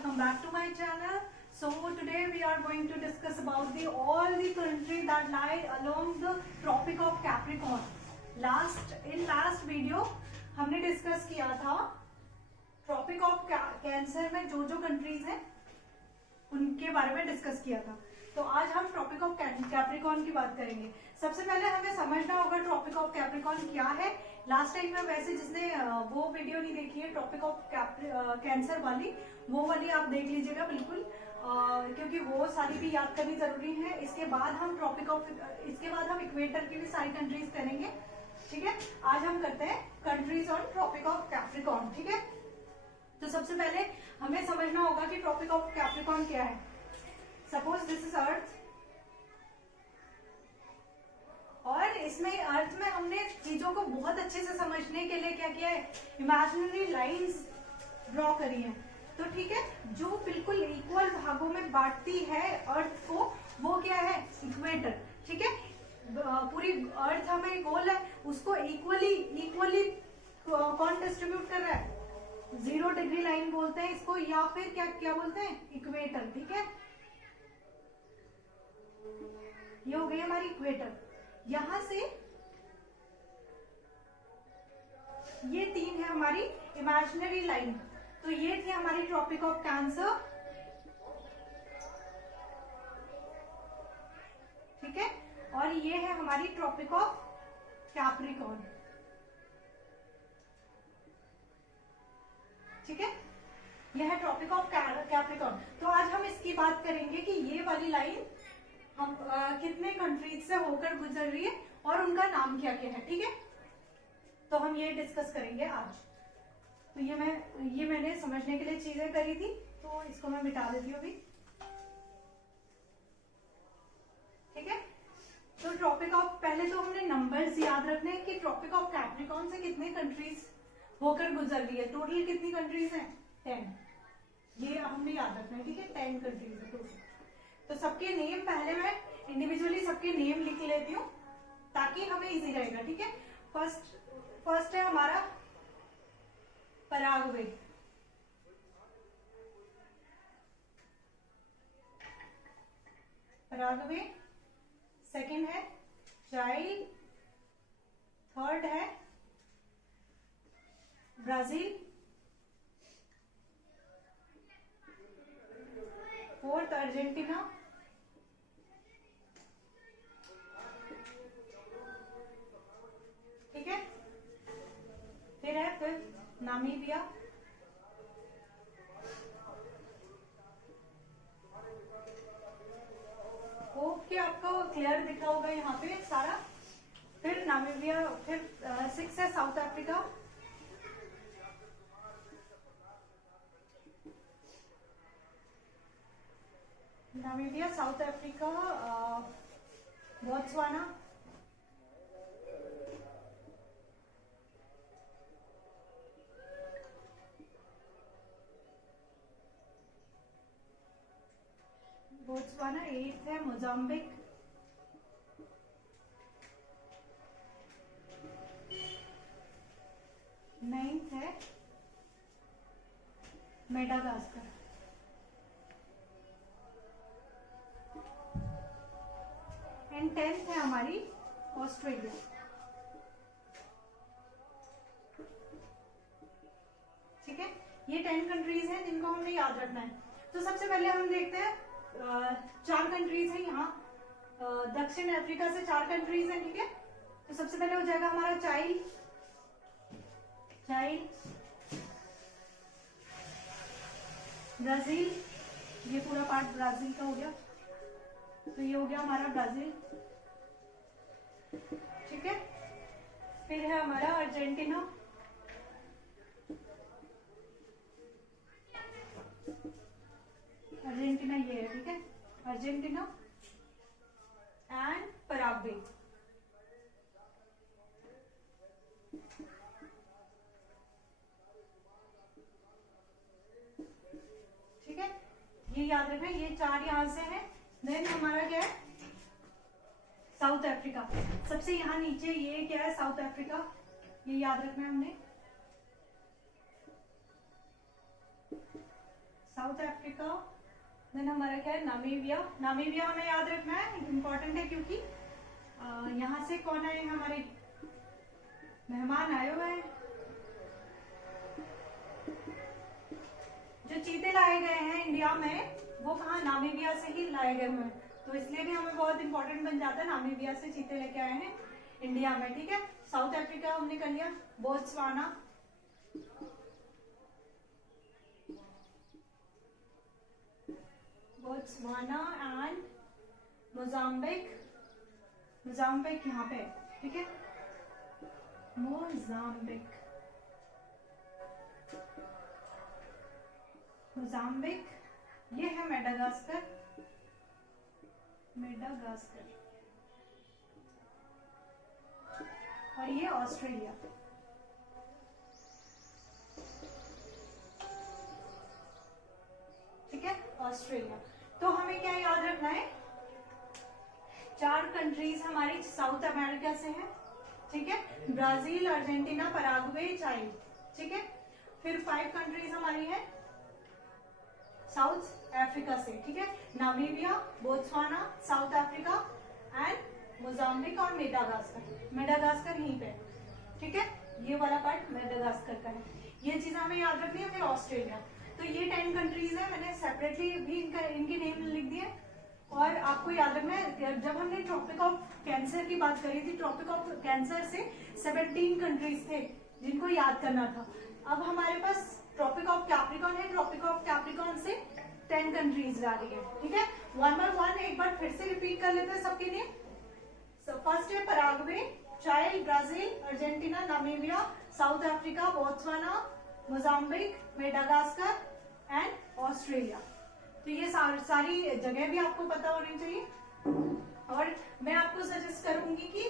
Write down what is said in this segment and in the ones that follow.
welcome back to my channel. So today we are going to discuss about all the countries that lie along the Tropic of Capricorn. Last video हमने discuss किया था tropic of cancer में जो countries हैं उनके बारे में discuss किया था। तो आज हम ट्रॉपिक ऑफ कैप्रिकॉर्न की बात करेंगे। सबसे पहले हमें समझना होगा ट्रॉपिक ऑफ कैप्रिकॉर्न क्या है। लास्ट टाइम में वैसे जिसने वो वीडियो नहीं देखी है ट्रॉपिक ऑफ कैंसर वाली, वो वाली आप देख लीजिएगा बिल्कुल, क्योंकि वो सारी भी याद करनी जरूरी है। इसके बाद हम इक्वेटर की भी सारी कंट्रीज करेंगे, ठीक है। आज हम करते हैं countries on tropic of Capricorn, ठीक है। तो सबसे पहले हमें समझना होगा कि ट्रॉपिक ऑफ कैप्रिकॉर्न क्या है। सपोज दिस इज अर्थ, और इसमें अर्थ में हमने चीजों को बहुत अच्छे से समझने के लिए क्या किया है, इमेजिनरी लाइंस ड्रॉ करी है। तो ठीक है, जो बिल्कुल इक्वल भागों में बांटती है अर्थ को, वो क्या है, इक्वेटर, ठीक है। पूरी अर्थ हमें गोल है, उसको इक्वली कौन डिस्ट्रीब्यूट कर रहा है, 0 डिग्री लाइन बोलते हैं इसको, या फिर क्या बोलते हैं, इक्वेटर, ठीक है। ये हो गई हमारी इक्वेटर। यहां से ये 3 है हमारी इमेजिनरी लाइन। तो ये थी हमारी ट्रॉपिक ऑफ कैंसर, ठीक है। और ये है हमारी ट्रॉपिक ऑफ कैप्रिकॉर्न, ठीक है। यह है ट्रॉपिक ऑफ कैप्रिकॉर्न। तो आज हम इसकी बात करेंगे कि ये वाली लाइन हम कितने कंट्रीज से होकर गुजर रही है और उनका नाम क्या क्या है, ठीक है। तो हम ये डिस्कस करेंगे आज। तो ये मैंने समझने के लिए चीजें करी थी, तो इसको मैं मिटा देती हूँ अभी, ठीक है। तो ट्रॉपिक ऑफ, पहले तो हमने नंबर्स याद रखने हैं कि ट्रॉपिक ऑफ कैप्रिकॉर्न से कितने कंट्रीज होकर गुजर रही है। टोटल कितनी कंट्रीज हैं, 10। ये हमने याद रखना है, ठीक है। 10 कंट्रीज है टोटल। तो सबके नेम पहले मैं इंडिविजुअली सबके नेम लिख लेती हूँ ताकि हमें इजी रहेगा, ठीक है। फर्स्ट है हमारा पराग्वे, सेकंड है चाइल्ड, थर्ड है ब्राजील, फोर्थ अर्जेंटीना, ठीक है। फिर है फिफ्थ नामीबिया, होप कि आपको क्लियर दिखा होगा यहाँ पे सारा। फिर नामीबिया, फिर 6 है south Africa, south Africa, Botswana, Botswana 8th है मोजाम्बिक, 9th है मेडागास्कर, एंड 10th है हमारी ऑस्ट्रेलिया, ठीक है। ये 10 कंट्रीज हैं जिनको हमने याद रखना है। तो सबसे पहले हम देखते हैं 4 कंट्रीज हैं यहाँ, दक्षिण अफ्रीका से 4 कंट्रीज हैं, ठीक है। तो सबसे पहले हो जाएगा हमारा चाइल्ड, ब्राजील, ये पूरा पार्ट ब्राजील का हो गया, तो ये हो गया हमारा ब्राजील, ठीक है। फिर है हमारा अर्जेंटीना, ये है, ठीक है, अर्जेंटीना एंड पराग्वे, ठीक है। ये याद रखना, ये 4 यहां से है। देन हमारा क्या है, साउथ अफ्रीका, सबसे यहाँ नीचे ये क्या है, साउथ अफ्रीका, ये याद रखना है हमने। साउथ अफ्रीका, देन हमारा क्या है नामीबिया। नामीबिया हमें याद रखना है, इम्पोर्टेंट है क्योंकि यहाँ से कौन आए हमारे मेहमान आए हुए हैं। जो चीते लाए गए हैं इंडिया में वो कहाँ, नामीबिया से ही लाए गए हुए हैं, तो इसलिए भी हमें बहुत इंपॉर्टेंट बन जाता है, नामीबिया से चीते लेके आए हैं इंडिया में। ठीक है, साउथ अफ्रीका हमने कर लिया, Botswana, Botswana and Mozambique. Mozambique यहाँ पे, ठीक है, मोजाम्बिक, मोजाम्बिक। ये है मेडागास्कर, मेडागास्कर, और ये ऑस्ट्रेलिया। ठीक है, ऑस्ट्रेलिया। तो हमें क्या याद रखना है, 4 कंट्रीज हमारी साउथ अमेरिका से है। ठीक है, ब्राजील, अर्जेंटीना, पराग्वे, चाइली। ठीक है, फिर 5 कंट्रीज हमारी है साउथ अफ्रीका से। ठीक है, Namibia, Botswana, south Africa and Mozambique और मेडागास्कर। मेडागास्कर यहीं पे, ठीक है, ये वाला पार्ट मेडागास्कर का है। ये चीज हमें याद रखनी है। फिर ऑस्ट्रेलिया। तो ये 10 कंट्रीज है, मैंने सेपरेटली भी इनके नेम लिख दिए। और आपको याद रखना है, जब हमने ट्रॉपिक ऑफ कैंसर की बात करी थी, ट्रॉपिक ऑफ कैंसर से 17 कंट्रीज थे जिनको याद करना था। अब हमारे पास ट्रॉपिक ऑफ कैप्रिकॉर्न है, ट्रॉपिक ऑफ कैप्रिकॉर्न से 10 कंट्रीज आ रही है। ठीक है, 1 बाय 1 एक बार फिर से रिपीट कर लेते हैं सबके लिए। फर्स्ट है Paraguay, child, Brazil, Argentina, Namibia, south Africa, Botswana, Mozambique, Madagascar and Australia. तो ये सारी जगह भी आपको पता होनी चाहिए। और मैं आपको सजेस्ट करूंगी कि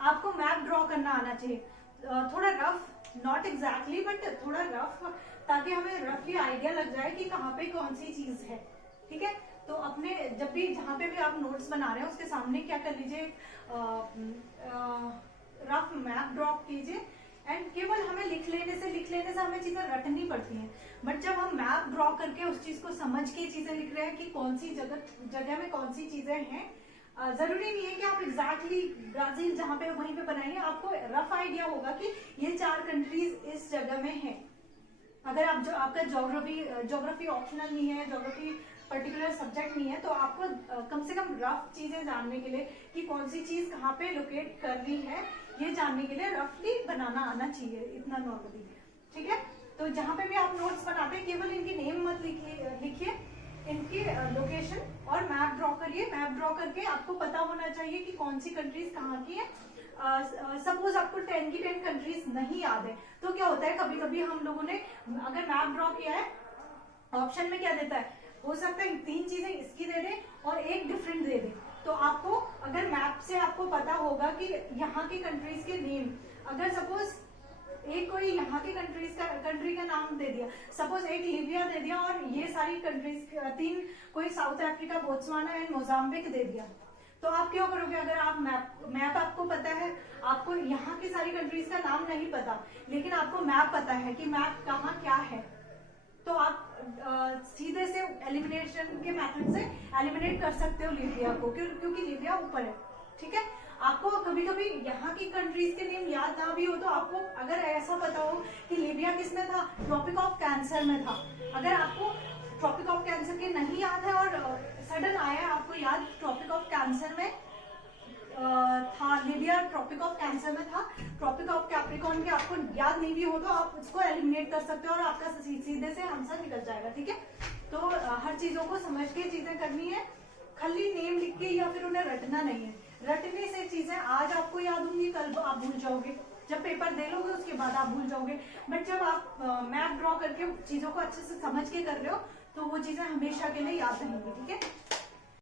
आपको मैप ड्रॉ करना आना चाहिए, थोड़ा रफ, नॉट एग्जैक्टली बट थोड़ा रफ, ताकि हमें रफली आइडिया लग जाए कि कहाँ पे कौन सी चीज है। ठीक है, तो अपने जब भी जहाँ पे भी आप नोट्स बना रहे हैं उसके सामने क्या कर लीजिए, रफ मैप ड्रॉ कीजिए। एंड केवल हमें लिख लेने से हमें चीजें रटनी पड़ती हैं, बट जब हम मैप ड्रॉ करके उस चीज को समझ के चीजें लिख रहे हैं कि कौन सी जगह में कौन सी चीजें हैं, जरूरी नहीं है कि आप एग्जैक्टली ब्राजील जहाँ पे वहीं पे बनाइए, आपको रफ आइडिया होगा कि ये 4 कंट्रीज इस जगह में है। अगर आप आपका ज्योग्राफी ऑप्शनल नहीं है, ज्योग्राफी पर्टिकुलर सब्जेक्ट नहीं है, तो आपको कम से कम रफ चीजें जानने के लिए कि कौन सी चीज कहाँ पे लोकेट कर रही है, ये जानने के लिए रफली बनाना आना चाहिए, इतना नॉर्मली। ठीक है, तो जहाँ पे भी आप नोट्स बनाते हैं केवल इनकी नेम मत लिखिए, इनकी लोकेशन और मैप ड्रॉ करिए। मैप ड्रॉ करके आपको पता होना चाहिए कि कौन सी कंट्रीज कहाँ की है। सपोज आपको 10 की 10 कंट्रीज नहीं याद है, तो क्या होता है, कभी कभी हम लोगों ने अगर मैप ड्रॉ किया है, ऑप्शन में क्या देता है, हो सकता है 3 चीजें इसकी दे दे और एक डिफरेंट दे दे। तो आपको अगर मैप से आपको पता होगा कि यहाँ की कंट्रीज के नेम, अगर सपोज एक कोई यहाँ की कंट्री का नाम दे दिया, सपोज एक लीबिया दे दिया और ये सारी कंट्रीज 3 कोई South Africa, Botswana and Mozambique दे दिया, तो आप क्या करोगे? अगर आप मैप आपको पता है, आपको यहाँ की सारी कंट्रीज का नाम नहीं पता, लेकिन आपको मैप पता है कि मैप कहाँ क्या है, तो आप सीधे से एलिमिनेशन के मेथड से एलिमिनेट कर सकते हो लीबिया को, क्योंकि लीबिया ऊपर है। ठीक है, आपको कभी कभी यहाँ की कंट्रीज के नेम याद ना भी हो, तो आपको अगर ऐसा पता हो कि लीबिया किसमें था, ट्रॉपिक ऑफ कैंसर में था, अगर आपको ट्रॉपिक ऑफ कैंसर के नहीं याद है और सडन आया आपको याद ट्रॉपिक ऑफ कैंसर में था, लीबिया ट्रॉपिक ऑफ कैंसर में था, ट्रॉपिक ऑफ कैप्रिकॉर्न के आपको याद नहीं भी हो, तो आप उसको एलिमिनेट कर सकते हो और आपका सीधे से आंसर निकल जाएगा। ठीक है, तो हर चीजों को समझ के चीजें करनी है, खाली नेम लिख के या फिर उन्हें रटना नहीं है। रटने से चीजें आज आपको याद होंगी, कल आप भूल जाओगे, जब पेपर दे लोगे उसके बाद आप भूल जाओगे, बट जब आप मैप ड्रॉ करके चीजों को अच्छे से समझ के कर रहे हो तो वो चीजें हमेशा के लिए याद रहेंगी। ठीक है।